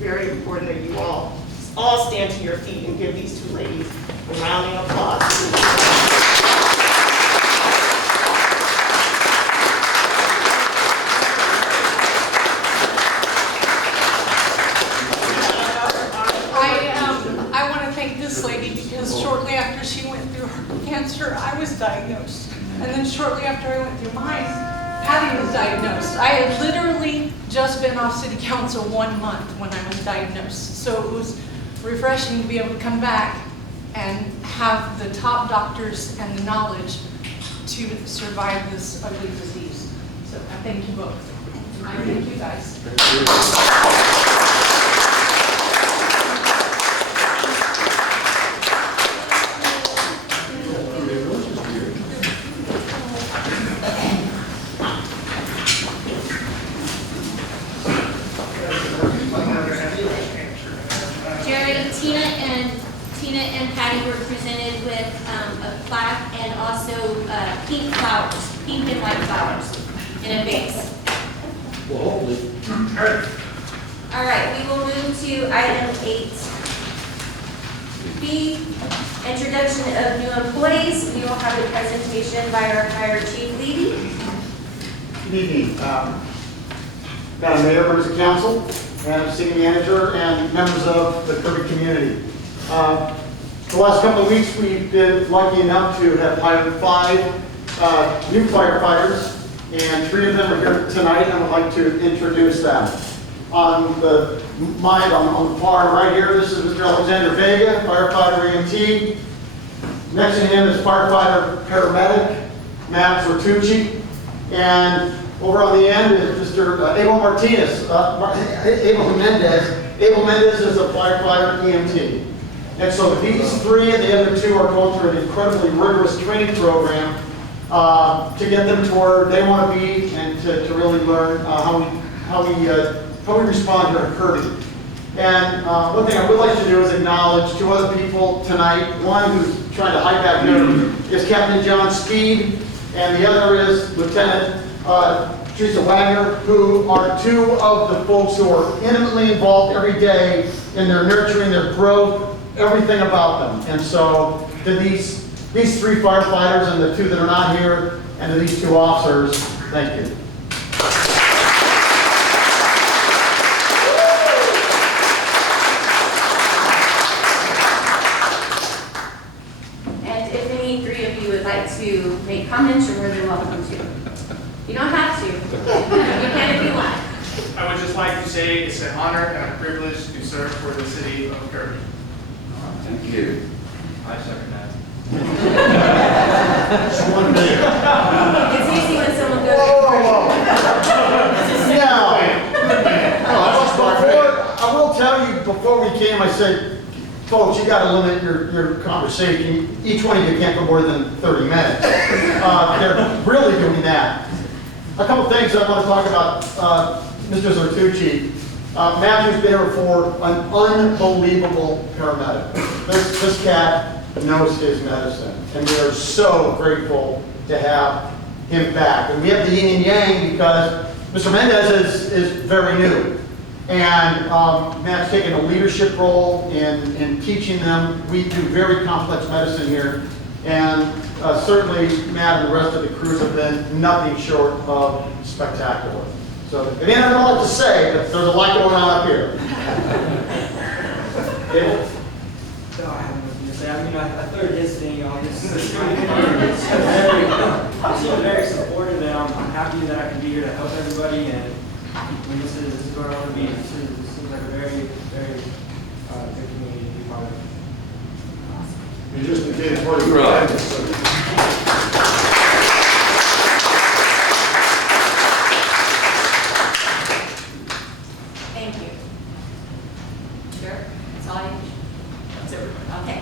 very important that you all stand to your feet and give these two ladies a rounding applause. I want to thank this lady because shortly after she went through her cancer, I was diagnosed. And then shortly after I went through mine, Patty was diagnosed. I had literally just been off city council 1 month when I was diagnosed. So it was refreshing to be able to come back and have the top doctors and the knowledge to survive this ugly disease. So I thank you both. And I thank you guys. Tina and Patty were presented with a plaque and also pink flowers, pink and white flowers in a vase. Well, hopefully. All right, we will move to item 8B, introduction of new employees. We will have a presentation by our fire chief, Levy. Good evening, Madam Mayor, members of council, and city manager, and members of the Kirby community. The last couple of weeks, we've been lucky enough to have hired 5 new firefighters, and 3 of them are here tonight, and I would like to introduce them. On the far right here, this is Mr. Alexander Vega, firefighter EMT. Next to him is firefighter paramedic Matt Bertucci, and over on the end is Mr. Abel Martinez, Abel Mendez. Abel Mendez is a firefighter EMT. And so these 3 and the other 2 are going through an incredibly rigorous training program to get them to where they want to be and to really learn how we respond here at Kirby. And one thing I would like to do is acknowledge 2 other people tonight. One who's trying to hide back here is Captain John Speed, and the other is Lieutenant Teresa Wagner, who are 2 of the folks who are intimately involved every day in their nurturing, their growth, everything about them. And so to these 3 firefighters and the 2 that are not here, and to these 2 officers, thank you. And if any 3 of you would like to make comments, you're more than welcome to. You don't have to. You can if you want. I would just like to say it's an honor and a privilege to serve for the city of Kirby. Thank you. I second that. It's easy when someone goes. I will tell you, before we came, I said, folks, you got to limit your conversation. Each one of you can't go more than 30 minutes. They're really doing that. A couple things I want to talk about. Mr. Bertucci. Matthew's been here for an unbelievable paramedic. This cat knows his medicine, and we are so grateful to have him back. And we have the yin and yang because Mr. Mendez is very new. And Matt's taken a leadership role in teaching them. We do very complex medicine here. And certainly Matt and the rest of the crews have been nothing short of spectacular. So, again, I don't know what to say, but there's a lot going on up here. No, I have nothing to say. I mean, I third his thing on this. It's very supportive, and I'm happy that I can be here to help everybody. And when this is where I want to be, this seems like a very, very good community to be part of. You just became part of the Thank you. Sure? That's all you? That's everybody. Okay.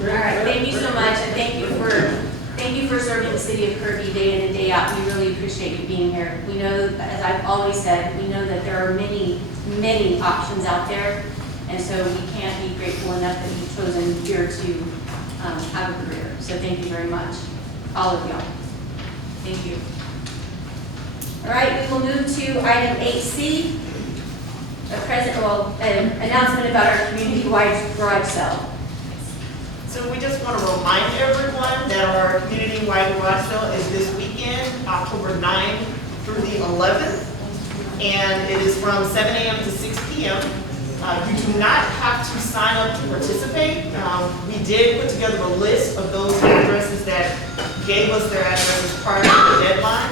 All right. Thank you so much, and thank you for serving the city of Kirby day in and day out. We really appreciate you being here. We know, as I've always said, we know that there are many, many options out there, and so we can't be grateful enough that you've chosen here to have a career. So thank you very much, all of y'all. Thank you. All right, we will move to item 8C. announcement about our community-wide garage sale. So we just want to remind everyone that our community-wide garage sale is this weekend, October 9th through the 11th. And it is from 7 a.m. to 6 p.m. You do not have to sign up to participate. We did put together a list of those addresses that gave us their addresses prior to the deadline.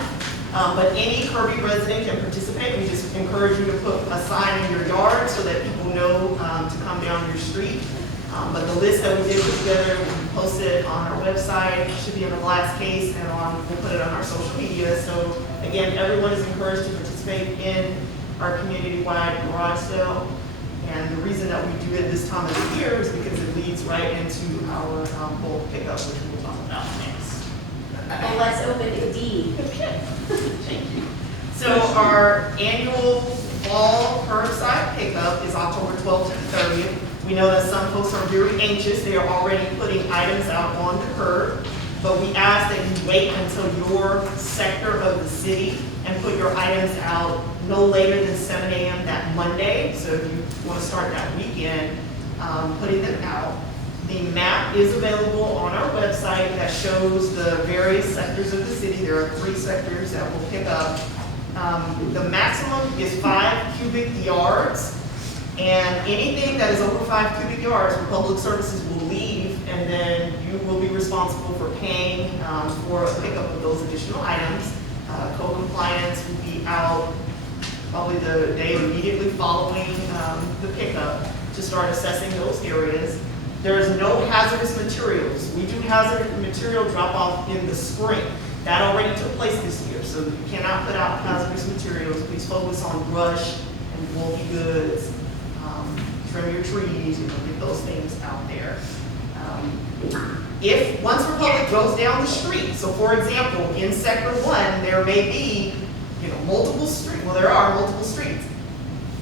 But any Kirby resident can participate. We just encourage you to put a sign in your yard so that people know to come down your street. But the list that we did put together, we posted it on our website. It should be in a glass case, and we'll put it on our social media. So again, everyone is encouraged to participate in our community-wide garage sale. And the reason that we do it this time of the year is because it leads right into our bulk pickup, which we'll talk about next. Well, let's open the D. Okay, thank you. So our annual fall curbside pickup is October 12th to the 30th. We know that some folks are very anxious. They are already putting items out on the curb, but we ask that you wait until your sector of the city and put your items out no later than 7 a.m. that Monday. So if you want to start that weekend, putting them out. The map is available on our website that shows the various sectors of the city. There are 3 sectors that will pick up. The maximum is 5 cubic yards. And anything that is over 5 cubic yards, Public Services will leave, and then you will be responsible for paying for a pickup of those additional items. Code compliance will be out probably the day immediately following the pickup to start assessing those areas. There is no hazardous materials. We do hazardous material drop off in the spring. That already took place this year, so you cannot put out hazardous materials. Please focus on brush and bulky goods. Trim your trees, get those things out there. If Once Republic goes down the street, so for example, in Sector 1, there may be, multiple streets. Well, there are multiple streets.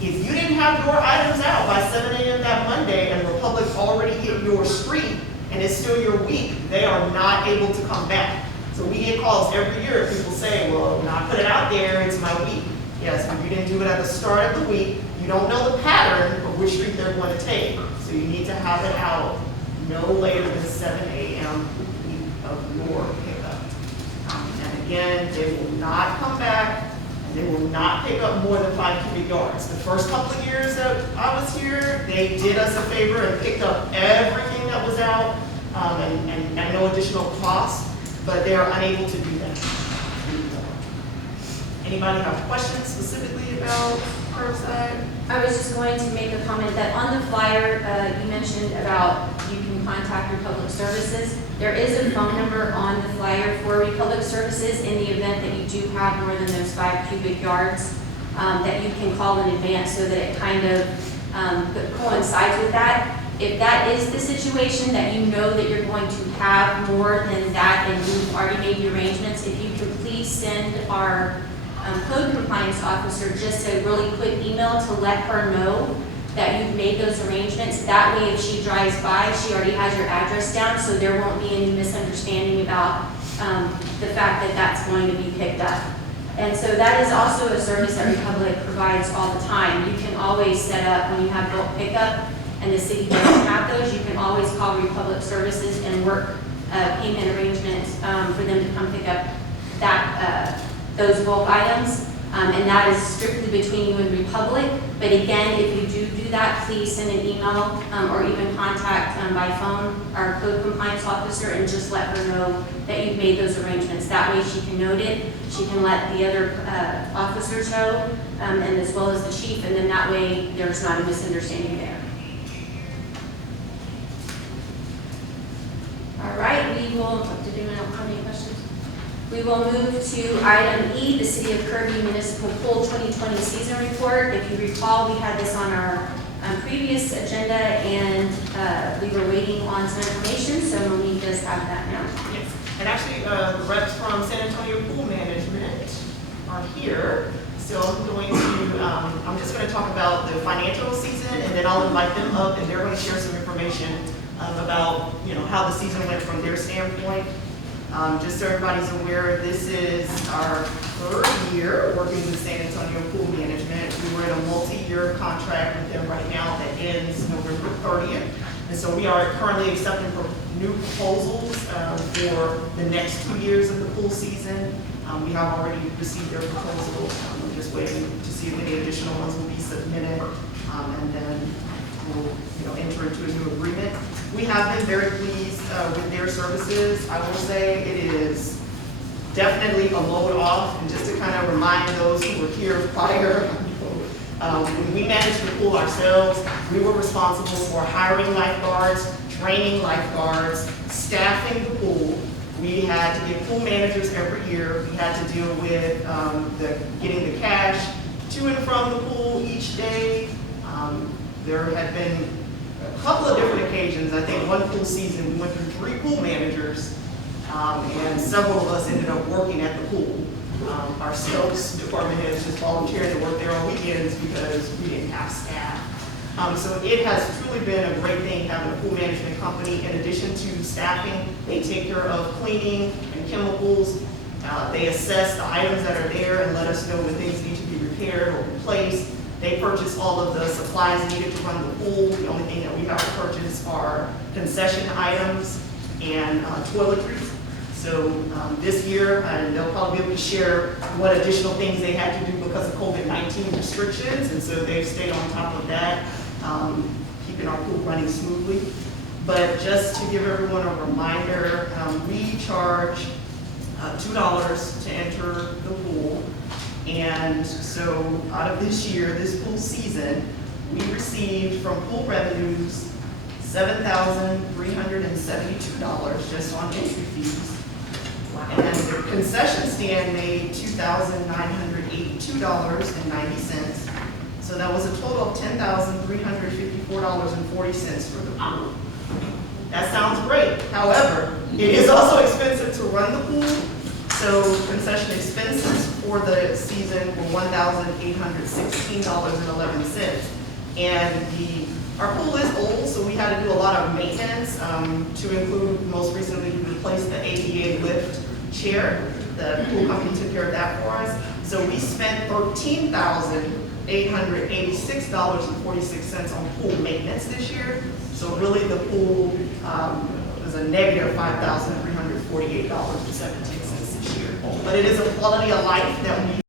If you didn't have your items out by 7 a.m. that Monday and Republic already hit your street and it's still your week, they are not able to come back. So we get calls every year of people saying, well, I put it out there, it's my week. Yes, but you didn't do it at the start of the week. You don't know the pattern of which street they're going to take. So you need to have it out no later than 7 a.m. the week of your pickup. And again, they will not come back, and they will not pick up more than 5 cubic yards. The first couple of years that I was here, they did us a favor and picked up everything that was out and at no additional cost, but they are unable to do that. Anybody have questions specifically about curbside? I was just going to make a comment that on the flyer, you mentioned about you can contact Republic Services. There is a phone number on the flyer for Republic Services in the event that you do have more than those 5 cubic yards that you can call in advance so that it kind of coincides with that. If that is the situation that you know that you're going to have more than that and you've already made the arrangements, if you could please send our code compliance officer just a really quick email to let her know that you've made those arrangements. That way, if she drives by, she already has your address down, so there won't be any misunderstanding about the fact that that's going to be picked up. And so that is also a service that Republic provides all the time. You can always set up, when you have bulk pickup and the city doesn't have those, you can always call Republic Services and work payment arrangements for them to come pick up that those bulk items, and that is strictly between you and Republic. But again, if you do that, please send an email or even contact by phone our code compliance officer and just let her know that you've made those arrangements. That way she can note it, she can let the other officers know, and as well as the chief, and then that way there's not a misunderstanding there. All right, we will, did anyone else have any questions? We will move to item E, the City of Kirby Municipal Pool 2020 Season Report. If you recall, we had this on our previous agenda, and we were waiting on some information, so Monique does have that now. Yes, and actually, the reps from San Antonio Pool Management are here. So I'm just going to talk about the financial season, and then I'll invite them up, and they're going to share some information about how the season went from their standpoint. Just so everybody's aware, this is our third year working with San Antonio Pool Management. We were in a multi-year 2-year contract with them right now that ends November 30th. And so we are currently accepting new proposals for the next 2 years of the pool season. We have already received their proposal. We're just waiting to see if any additional ones will be submitted, and then we'll enter into a new agreement. We have been very pleased with their services. I will say it is definitely a load off, and just to kind of remind those who were here prior, when we managed the pool ourselves, we were responsible for hiring lifeguards, training lifeguards, staffing the pool. We had to get pool managers every year. We had to deal with getting the cash to and from the pool each day. There had been a couple of different occasions. I think one pool season, we went through 3 pool managers, and several of us ended up working at the pool. Our sales department heads just volunteered to work there on weekends because we didn't have staff. So it has truly been a great thing having a pool management company. In addition to staffing, they take care of cleaning and chemicals. They assess the items that are there and let us know when things need to be repaired or replaced. They purchase all of the supplies needed to run the pool. The only thing that we have to purchase are concession items and toiletries. So this year, and they'll probably be able to share what additional things they had to do because of COVID-19 restrictions, and so they've stayed on top of that, keeping our pool running smoothly. But just to give everyone a reminder, we charge $2 to enter the pool, and so out of this year, this pool season, we received from pool revenues $7,372 just on entry fees. And the concession stand made $2,982.90. So that was a total of $10,354.40 for the pool. That sounds great. However, it is also expensive to run the pool. So concession expenses for the season were $1,816.11. And our pool is old, so we had to do a lot of maintenance to include, most recently, we replaced the ADA lift chair. The pool company took care of that for us. So we spent $13,886.46 on pool maintenance this year. So really the pool was a negative $5,348.17 this year. But it is a quality of life that we